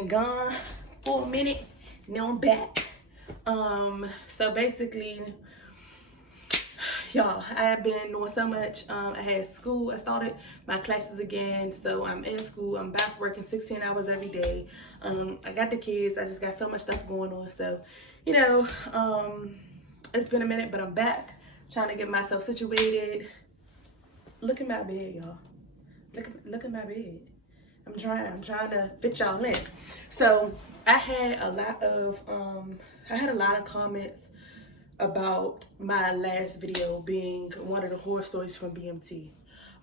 been gone for a minute. Now I'm back. So basically, y'all, I have been doing so much. I had school. I started my classes again, so I'm in school. I'm back working 16 hours every day. I got the kids. I just got so much stuff going on. So, you know, it's been a minute, but I'm back trying to get myself situated. Look at my bed, y'all. Look at my bed. I'm trying to fit y'all in. So I had a lot of comments about my last video being one of the horror stories from BMT.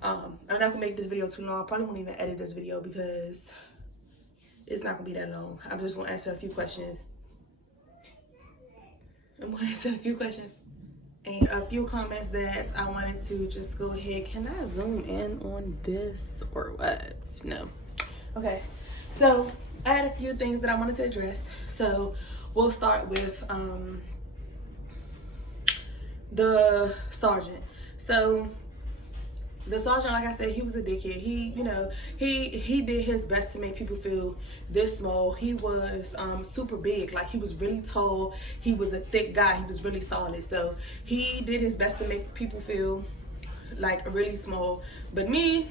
I'm not gonna make this video too long. I probably won't even edit this video because it's not gonna be that long. I'm just gonna answer a few questions. I'm gonna answer a few questions and a few comments that I wanted to just go ahead. Can I zoom in on this or what? No. Okay. So I had a few things that I wanted to address. So we'll start with the sergeant. So the sergeant, like I said, he was a dickhead. He, you know, he did his best to make people feel this small. He was super big. Like, he was really tall. He was a thick guy. He was really solid. So he did his best to make people feel like really small. But me,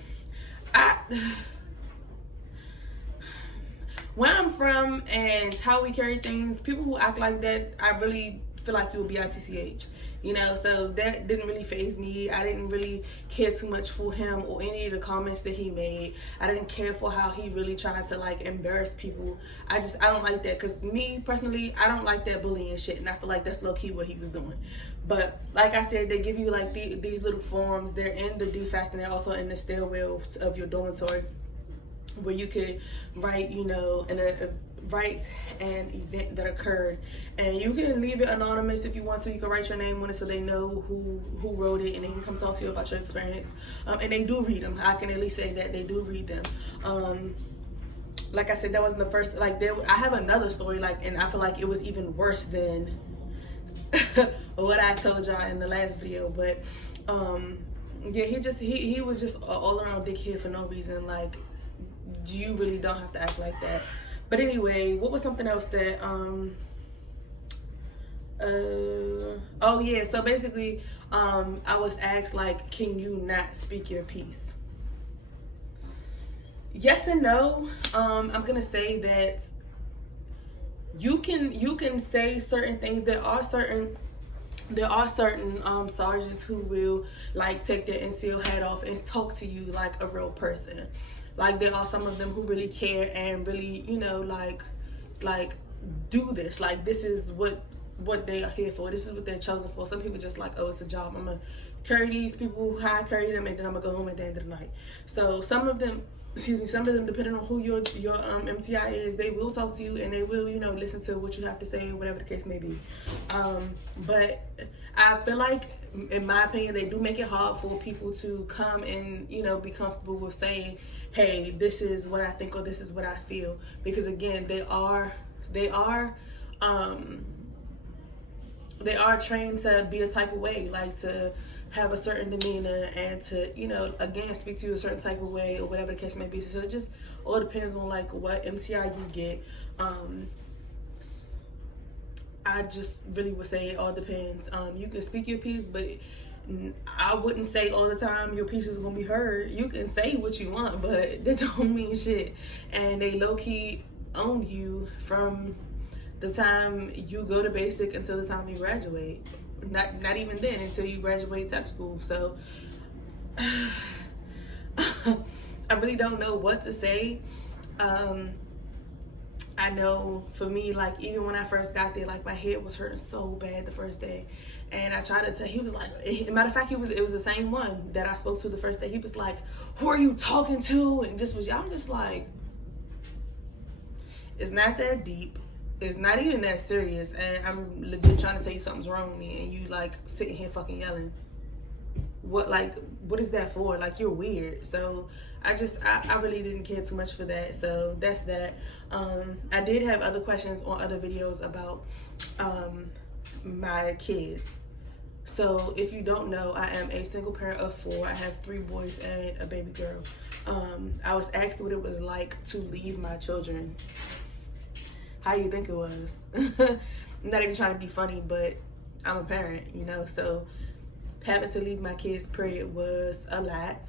where I'm from and how we carry things, people who act like that, I really feel like you will be ITCH. You know, so that didn't really faze me. I didn't really care too much for him or any of the comments that he made. I didn't care for how he really tried to like embarrass people. I don't like that, because me personally, I don't like that bullying shit, and I feel like that's low-key what he was doing. But like I said, they give you like these little forms. They're in the DFAC and they're also in the stairwell of your dormitory, where you could write, you know, write an event that occurred, and you can leave it anonymous if you want to. You can write your name on it so they know who wrote it, and they can come talk to you about your experience. And they do read them. I can at least say that they do read them. Like I said, that wasn't the first. Like, I have another story, like, and I feel like it was even worse than what I told y'all in the last video. But yeah, he was just an all-around dickhead for no reason. Like, you really don't have to act like that. But anyway, what was something else that oh yeah, so basically I was asked, like, can you not speak your piece? Yes and no. I'm gonna say that you can say certain things. There are certain sergeants who will like take their NCO hat off and talk to you like a real person. Like, there are some of them who really care and really, you know, like do this. Like, this is what they are here for. This is what they're chosen for. Some people just like, oh, it's a job. I'm gonna carry these people, how I carry them, and then I'm gonna go home at the end of the night. So some of them, depending on who your MTI is, they will talk to you and they will, you know, listen to what you have to say, whatever the case may be. But I feel like, in my opinion, they do make it hard for people to come and, you know, be comfortable with saying, hey, this is what I think, or this is what I feel. Because again, they are trained to be a type of way, like to have a certain demeanor and to, you know, again, speak to you a certain type of way, or whatever the case may be. So it just all depends on like what MTI you get. I just really would say it all depends. You can speak your piece, but I wouldn't say all the time your piece is gonna be heard. You can say what you want, but that don't mean shit. And they low-key own you from the time you go to basic until the time you graduate. Not even then, until you graduate tech school. So I really don't know what to say. I know for me, like, even when I first got there, like, my head was hurting so bad the first day. And I tried to tell, he was like, matter of fact, it was the same one that I spoke to the first day. He was like, who are you talking to? And I'm just like, it's not that deep. It's not even that serious. And I'm legit trying to tell you something's wrong with me, and you like sitting here fucking yelling. What is that for? Like, you're weird. So I really didn't care too much for that. So that's that. I did have other questions on other videos about my kids. So if you don't know, I am a single parent of 4. I have 3 boys and a baby girl. I was asked what it was like to leave my children how you think it was. I'm not even trying to be funny, but I'm a parent, you know, so having to leave my kids period was a lot.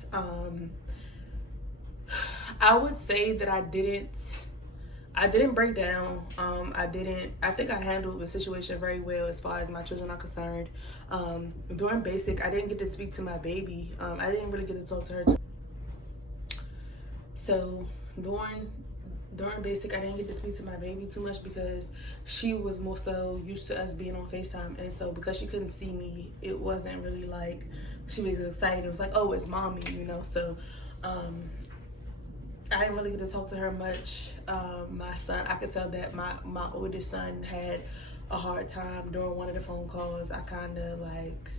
I would say that I didn't break down. I think I handled the situation very well as far as my children are concerned. During basic, I didn't get to speak to my baby. I didn't really get to talk to her. So during basic, I didn't get to speak to my baby too much because she was more so used to us being on FaceTime. And so because she couldn't see me, it wasn't really like she was excited. It was like, oh, it's mommy, you know? So I didn't really get to talk to her much. My son, I could tell that my oldest son had a hard time during one of the phone calls. I kind of like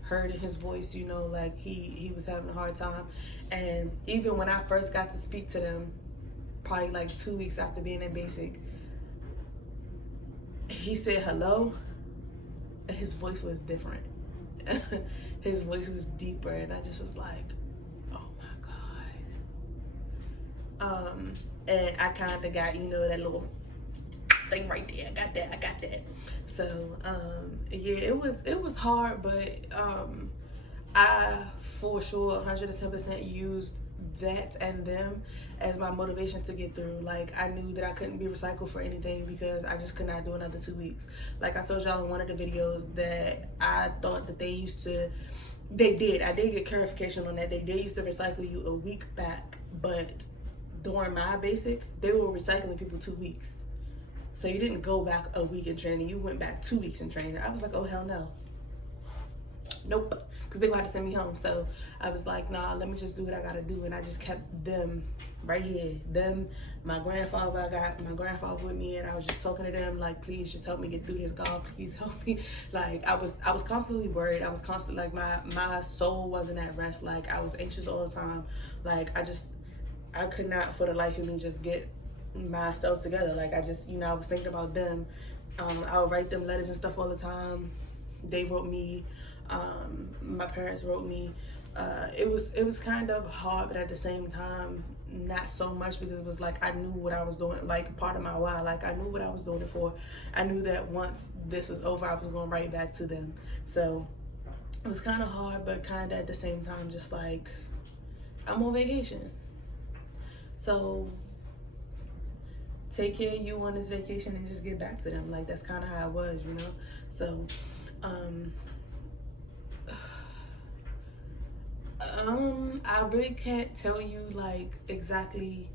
heard in his voice, you know, like he was having a hard time. And even when I first got to speak to them, probably like 2 weeks after being in basic, he said hello, and his voice was different. His voice was deeper, and I just was like, oh my God. And I kind of got, you know, that little thing right there. I got that. So yeah, it was hard, but I for sure 110% used that and them as my motivation to get through. Like, I knew that I couldn't be recycled for anything because I just could not do another 2 weeks. Like I told y'all in one of the videos that I thought that I did get clarification on that. They did used to recycle you a week back, but during my basic, they were recycling people 2 weeks. So you didn't go back a week in training, you went back 2 weeks in training. I was like, oh hell no. Nope, because they're gonna have to send me home. So I was like, nah, let me just do what I gotta do. And I just kept them right here. Them, my grandfather, I got my grandfather with me, and I was just talking to them like, please just help me get through this. God, please help me. Like I was constantly worried. I was constantly like my soul wasn't at rest. Like I was anxious all the time. Like I could not for the life of me just get myself together. Like I just, you know, I was thinking about them. I would write them letters and stuff all the time. They wrote me. My parents wrote me. It was kind of hard, but at the same time not so much, because it was like I knew what I was doing, like part of my why. Like I knew what I was doing it for. I knew that once this was over, I was going right back to them. So it was kind of hard, but kind of at the same time just like I'm on vacation, so take care of you on this vacation and just get back to them. Like that's kind of how it was, you know. So I really can't tell you like exactly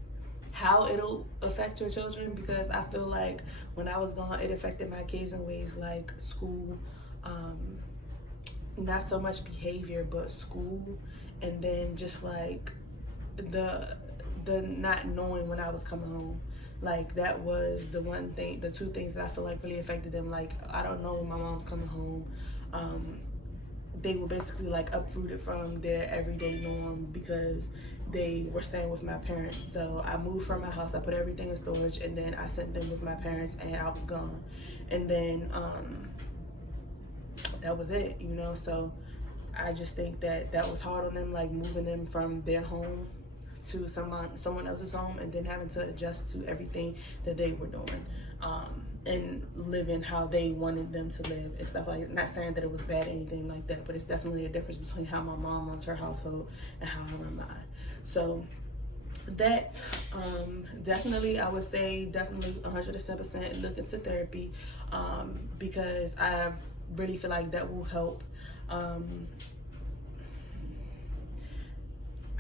how it'll affect your children, because I feel like when I was gone, it affected my kids in ways like school, not so much behavior, but school, and then just like the not knowing when I was coming home. Like that was the two things that I feel like really affected them. Like I don't know when my mom's coming home. They were basically like uprooted from their everyday norm because they were staying with my parents. So I moved from my house, I put everything in storage, and then I sent them with my parents, and I was gone. And then that was it, you know. So I just think that was hard on them, like moving them from their home to someone else's home, and then having to adjust to everything that they were doing, and living how they wanted them to live and stuff like that. Not saying that it was bad or anything like that, but it's definitely a difference between how my mom runs her household and how I run mine. So that definitely, I would say definitely 107% look into therapy, because I really feel like that will help.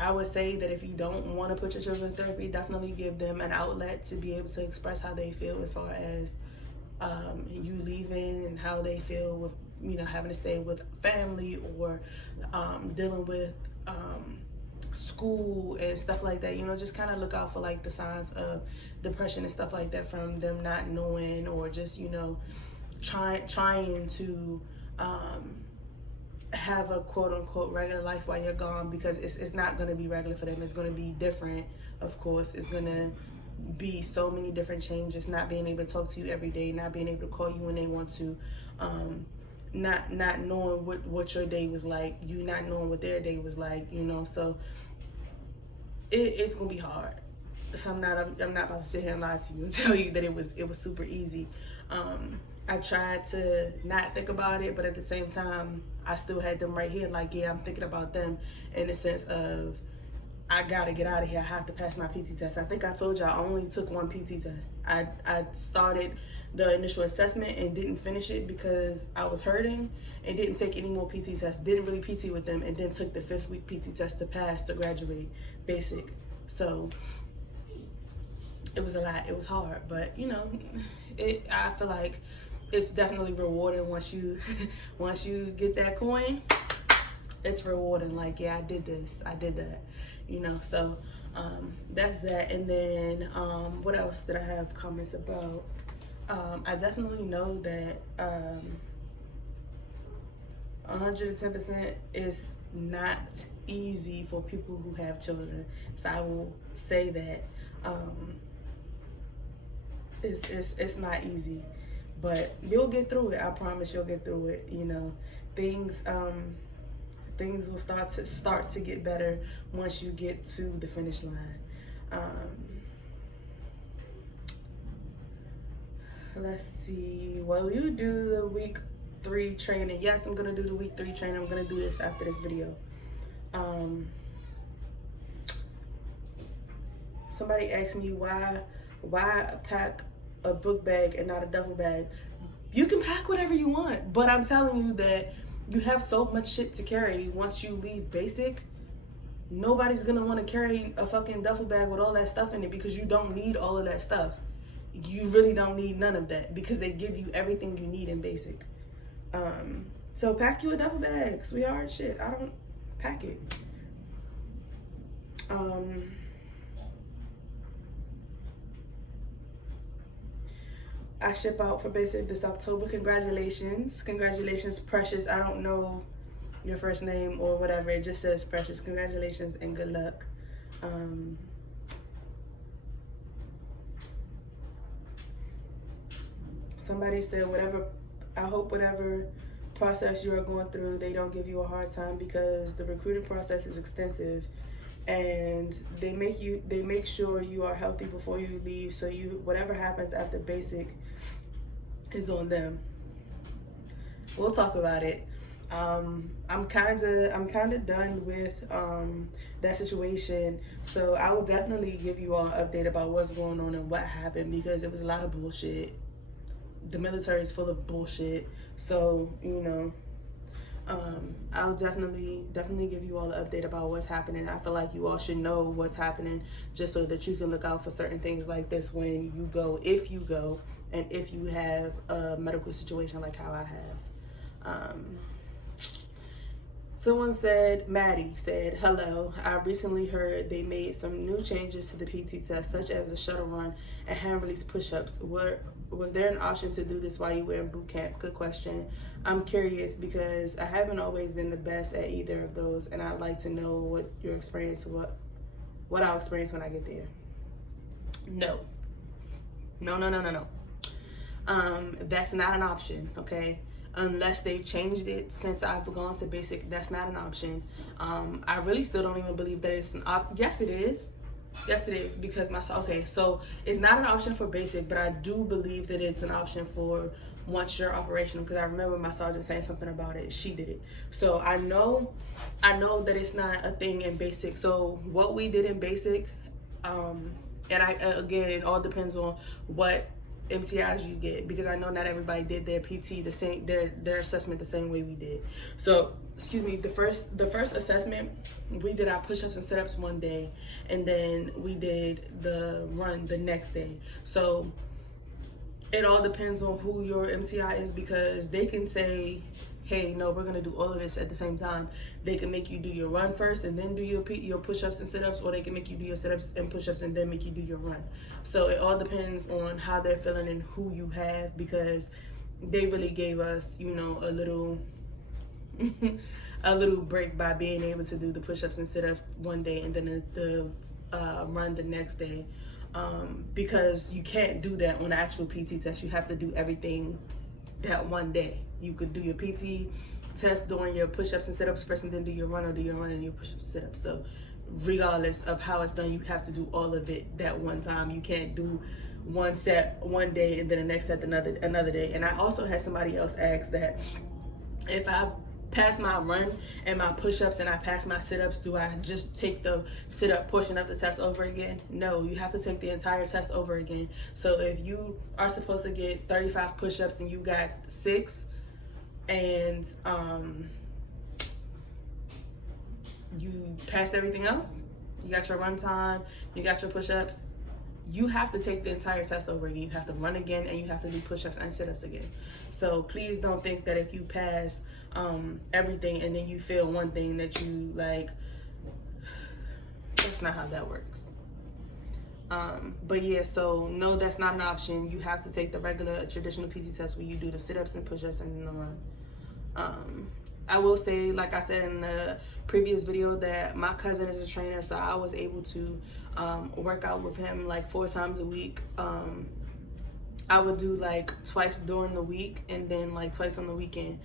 I would say that if you don't want to put your children in therapy, definitely give them an outlet to be able to express how they feel, as far as you leaving and how they feel with, you know, having to stay with family, or dealing with school and stuff like that. You know, just kind of look out for like the signs of depression and stuff like that from them not knowing, or just, you know, trying to have a quote unquote regular life while you're gone, because it's not going to be regular for them. It's going to be different, of course. It's going to be so many different changes, not being able to talk to you every day, not being able to call you when they want to, not knowing what your day was like, you not knowing what their day was like, you know. So it's going to be hard. So I'm not about to sit here and lie to you and tell you that it was super easy. I tried to not think about it, but at the same time, I still had them right here. Like, yeah, I'm thinking about them in the sense of, I gotta get out of here. I have to pass my PT test. I think I told you I only took one PT test. I started the initial assessment and didn't finish it because I was hurting, and didn't take any more PT tests. Didn't really PT with them, and then took the 5th week PT test to pass to graduate basic. So it was a lot. It was hard, but you know, I feel like it's definitely rewarding once you once you get that coin. It's rewarding. Like, yeah, I did this, I did that, you know. So that's that. And then what else did I have comments about? I definitely know that 110% is not easy for people who have children. So I will say that it's not easy, but you'll get through it. I promise you'll get through it. You know, things will start to get better once you get to the finish line. Let's see. Will you do the week 3 training? Yes, I'm gonna do the week 3 training. I'm gonna do this after this video. Somebody asked me why pack a book bag and not a duffel bag. You can pack whatever you want, but I'm telling you that you have so much shit to carry. Once you leave basic, nobody's gonna want to carry a fucking duffel bag with all that stuff in it, because you don't need all of that stuff. You really don't need none of that, because they give you everything you need in basic. So pack you a duffel bag, sweetheart. Shit, I don't pack it. I ship out for basic this October. Congratulations. Congratulations, Precious. I don't know your first name or whatever. It just says Precious. Congratulations and good luck. Somebody said, I hope whatever process you are going through, they don't give you a hard time, because the recruiting process is extensive, and they make sure you are healthy before you leave. So whatever happens after basic is on them. We'll talk about it. I'm kind of done with that situation, so I will definitely give you all an update about what's going on and what happened, because it was a lot of bullshit. The military is full of bullshit, so you know, I'll definitely give you all an update about what's happening. I feel like you all should know what's happening, just so that you can look out for certain things like this when you go, if you go, and if you have a medical situation like how I have. Someone said, Maddie said, hello, I recently heard they made some new changes to the PT test, such as the shuttle run and hand release push-ups. Was there an option to do this while you were in boot camp? Good question. I'm curious, because I haven't always been the best at either of those, and I'd like to know what your experience, what I'll experience when I get there. No. That's not an option, okay? Unless they've changed it since I've gone to basic, that's not an option. I really still don't even believe that it's an yes it is. Yes it is, because so it's not an option for basic, but I do believe that it's an option for once you're operational, because I remember my sergeant saying something about it. She did it. So I know that it's not a thing in basic. So what we did in basic, and again, it all depends on what MTIs you get, because I know not everybody did their PT the same, their assessment the same way we did. So excuse me, the first assessment, we did our push-ups and sit-ups one day, and then we did the run the next day. So it all depends on who your MTI is, because they can say, hey, no, we're gonna do all of this at the same time. They can make you do your run first and then do your push-ups and sit-ups, or they can make you do your sit-ups and push-ups and then make you do your run. So it all depends on how they're feeling and who you have, because they really gave us, you know, a little break by being able to do the push-ups and sit-ups one day and then the run the next day, because you can't do that on the actual PT test. You have to do everything that one day. You could do your PT test during your push-ups and sit-ups first, and then do your run, or do your run and your push-ups and sit-ups. So regardless of how it's done. You have to do all of it that one time. You can't do one set one day and then the next set another day. And I also had somebody else ask that if I pass my run and my push-ups and I pass my sit-ups, do I just take the sit-up portion of the test over again? No, you have to take the entire test over again. So if you are supposed to get 35 push-ups and you got 6, and you passed everything else, you got your run time, you got your push-ups, you have to take the entire test over again. You have to run again, and you have to do push-ups and sit-ups again. So please don't think that if you pass everything and then you feel one thing that you like. That's not how that works. But yeah, so no, that's not an option. You have to take the regular traditional PT test where you do the sit-ups and push-ups and the run. I will say, like I said in the previous video, that my cousin is a trainer, so I was able to work out with him like 4 times a week. I would do like twice during the week and then like twice on the weekend.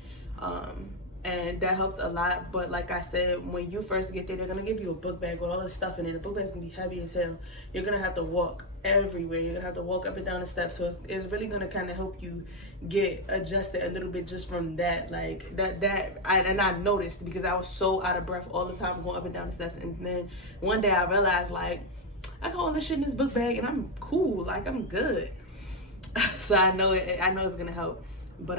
And that helped a lot. But like I said, when you first get there, they're gonna give you a book bag with all this stuff in it. The book bag's gonna be heavy as hell. You're gonna have to walk everywhere. You're gonna have to walk up and down the steps. So it's really gonna kind of help you get adjusted a little bit just from that. Like I noticed, because I was so out of breath all the time going up and down the steps. And then one day I realized, like, I got all this shit in this book bag and I'm cool. Like, I'm good. So I know it's gonna help. But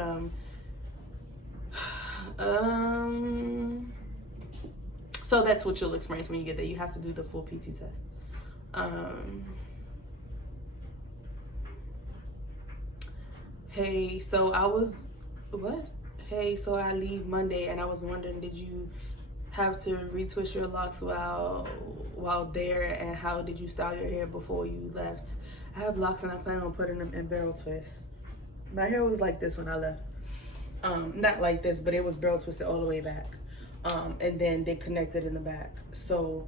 so that's what you'll experience when you get there. You have to do the full PT test. Hey, so I leave Monday, and I was wondering, did you have to retwist your locks while there, and how did you style your hair before you left? I have locks and I plan on putting them in barrel twists. My hair was like this when I left. Not like this, but it was barrel twisted all the way back. And then they connected in the back. So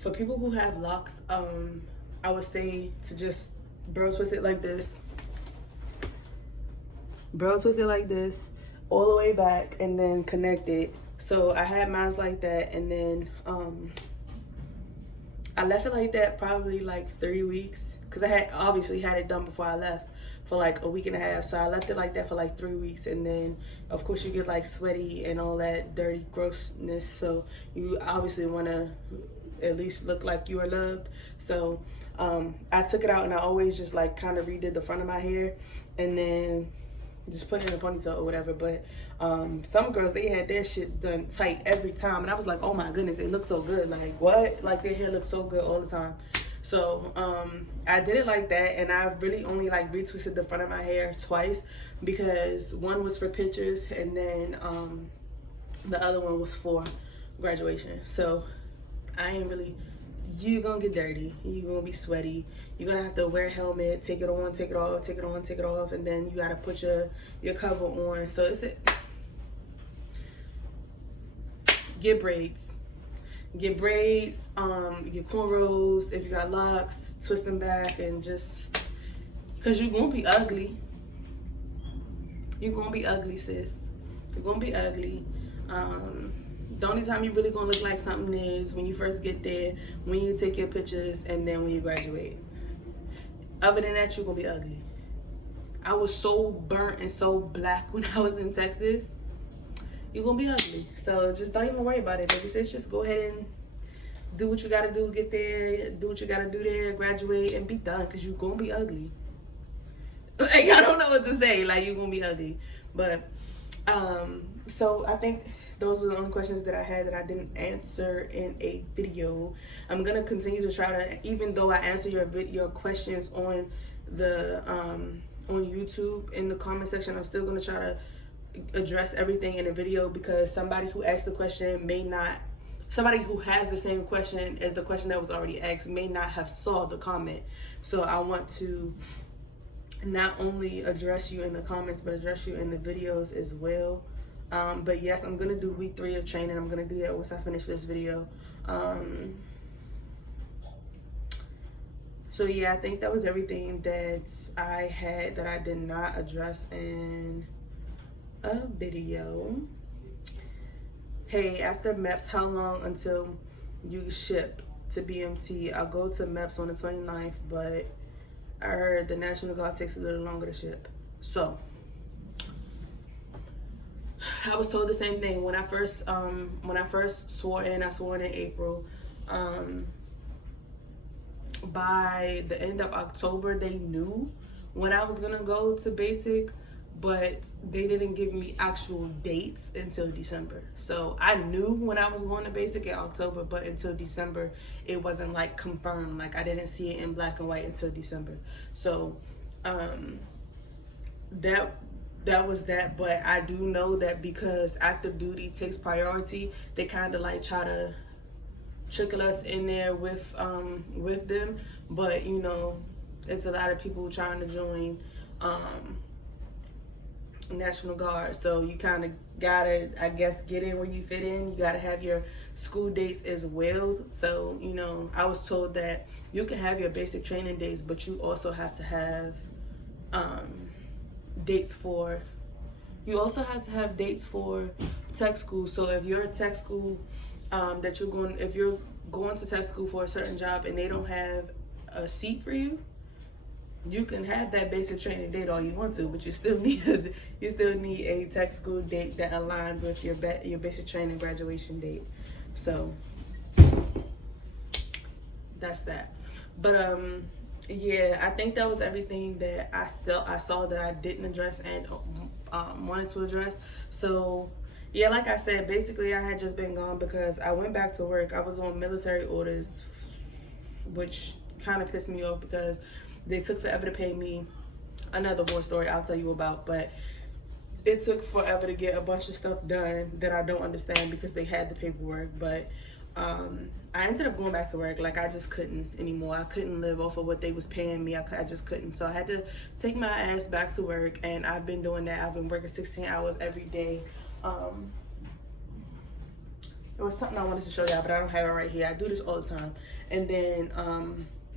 for people who have locks, I would say to just barrel twist it like this. Barrel twist it like this, all the way back, and then connect it. So I had mine like that, and then I left it like that probably like 3 weeks, because I had obviously had it done before I left for like a week and a half. So I left it like that for like 3 weeks, and then of course you get like sweaty and all that dirty grossness, so you obviously want to at least look like you are loved. So I took it out, and I always just like kind of redid the front of my hair and then just put it in a ponytail or whatever. But some girls, they had their shit done tight every time, and I was like, oh my goodness, it looks so good. Like, what? Like, their hair looks so good all the time. So I did it like that, and I really only like retwisted the front of my hair twice, because one was for pictures, and then the other one was for graduation. So I ain't really, you're gonna get dirty, you're gonna be sweaty, you're gonna have to wear a helmet, take it on, take it off, take it on, take it off, and then you gotta put your cover on. So it's get braids, get cornrows. If you got locks, twist them back, and just, because you're gonna be ugly. You're gonna be ugly, sis. You're gonna be ugly. The only time you really gonna look like something is when you first get there, when you take your pictures, and then when you graduate. Other than that, you're gonna be ugly. I was so burnt and so black when I was in Texas. You're gonna be ugly. So just don't even worry about it, baby sis. Just go ahead and do what you gotta do, get there, do what you gotta do there, graduate, and be done, because you're gonna be ugly. Like, I don't know what to say. Like, you're gonna be ugly. But so I think those were the only questions that I had that I didn't answer in a video. I'm gonna continue to try to, even though I answer your questions on the on YouTube in the comment section, I'm still gonna try to address everything in a video, because somebody who asked the question may not, somebody who has the same question as the question that was already asked may not have saw the comment. So I want to not only address you in the comments, but address you in the videos as well. But yes, I'm gonna do week 3 of training. I'm gonna do that once I finish this video. So yeah, I think that was everything that I had that I did not address in a video. Hey, after MEPS, how long until you ship to BMT. I'll go to MEPS on the 29th, but I heard the National Guard takes a little longer to ship. So I was told the same thing when I first swore in. I swore in April. By the end of October, they knew when I was gonna go to basic, but they didn't give me actual dates until December. So I knew when I was going to basic in October, but until December, it wasn't like confirmed. Like I didn't see it in black and white until December. So that was that. But I do know that because active duty takes priority, they kind of like try to trickle us in there with them. But you know, it's a lot of people trying to join National Guard, so you kind of gotta, I guess, get in where you fit in. You gotta have your school dates as well. So you know, I was told that you can have your basic training days, but you also have to have dates for tech school. So if you're a tech school if you're going to tech school for a certain job and they don't have a seat for you, you can have that basic training date all you want to, but you still need a tech school date that aligns with your basic training graduation date. So that's that. But yeah, I think that was everything that I saw that I didn't address and wanted to address. So yeah, like I said, basically I had just been gone because I went back to work. I was on military orders, which kind of pissed me off because they took forever to pay me. Another war story I'll tell you about, but it took forever to get a bunch of stuff done that I don't understand because they had the paperwork. But I ended up going back to work. Like I just couldn't anymore. I couldn't live off of what they was paying me. I just couldn't. So I had to take my ass back to work, and I've been doing that. I've been working 16 hours every day. It was something I wanted to show y'all, but I don't have it right here. I do this all the time. And then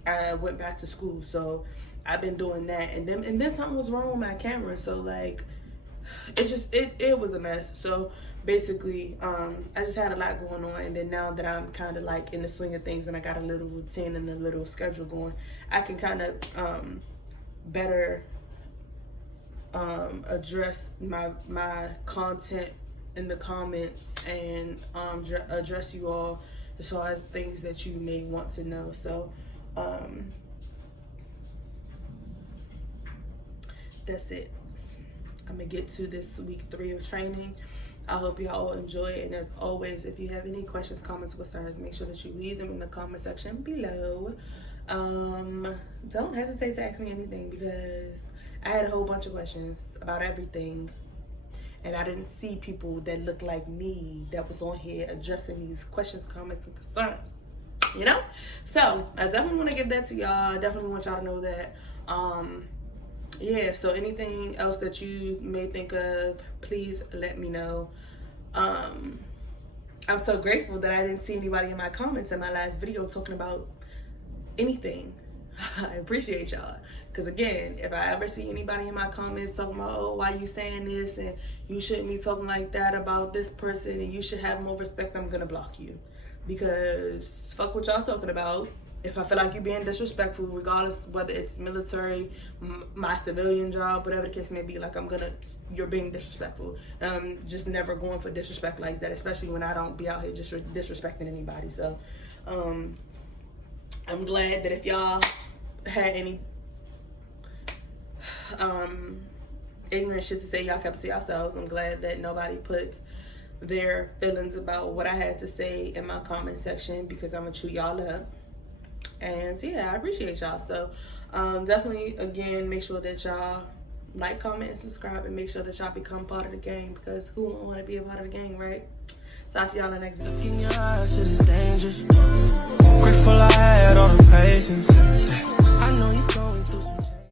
I went back to school, so I've been doing that. And then something was wrong with my camera, so like it was a mess. So basically I just had a lot going on, and then now that I'm kind of like in the swing of things and I got a little routine and a little schedule going, I can kind of better address my content in the comments and address you all as far as things that you may want to know. So that's it. I'm gonna get to this week 3 of training. I hope y'all all enjoy it, and as always, if you have any questions, comments, concerns, make sure that you leave them in the comment section below. Don't hesitate to ask me anything because I had a whole bunch of questions about everything, and I didn't see people that looked like me that was on here addressing these questions, comments, and concerns, you know? So I definitely want to give that to y'all. I definitely want y'all to know that. Yeah, so anything else that you may think of, please let me know. I'm so grateful that I didn't see anybody in my comments in my last video talking about anything. I appreciate y'all. Because again, if I ever see anybody in my comments talking about, oh, why you saying this, and you shouldn't be talking like that about this person, and you should have more respect, I'm gonna block you. Because fuck what y'all talking about. If I feel like you're being disrespectful, regardless whether it's military, my civilian job, whatever the case may be, like you're being disrespectful. I'm just never going for disrespect like that, especially when I don't be out here just disrespecting anybody. So I'm glad that if y'all had any ignorant shit to say, y'all kept it to yourselves. I'm glad that nobody put their feelings about what I had to say in my comment section, because I'm gonna chew y'all up. And yeah, I appreciate y'all. So definitely, again, make sure that y'all like, comment, and subscribe, and make sure that y'all become part of the gang, because who won't want to be a part of the gang, right? So I'll see y'all in the next video. Look in your eyes, it is dangerous. Grateful I had all the patience. I know you're going through some